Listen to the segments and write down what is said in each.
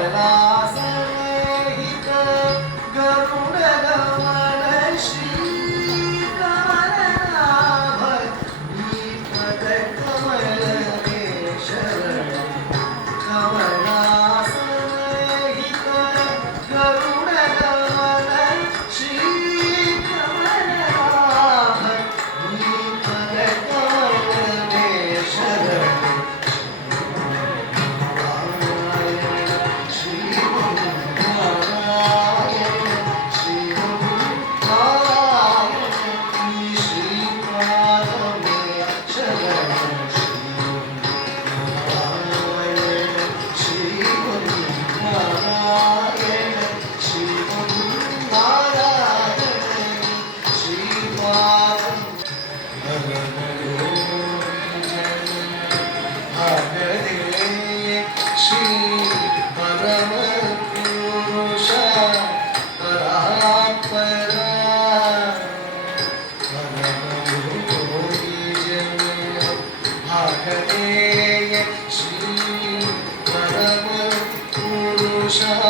来了。पुुषः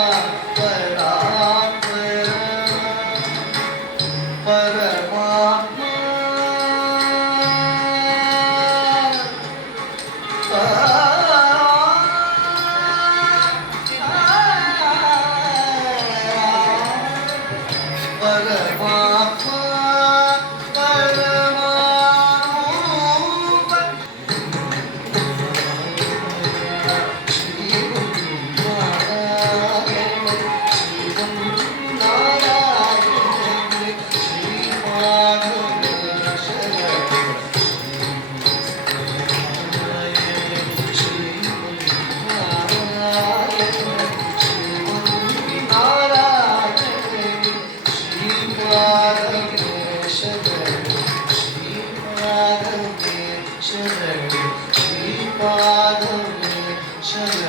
परा Shut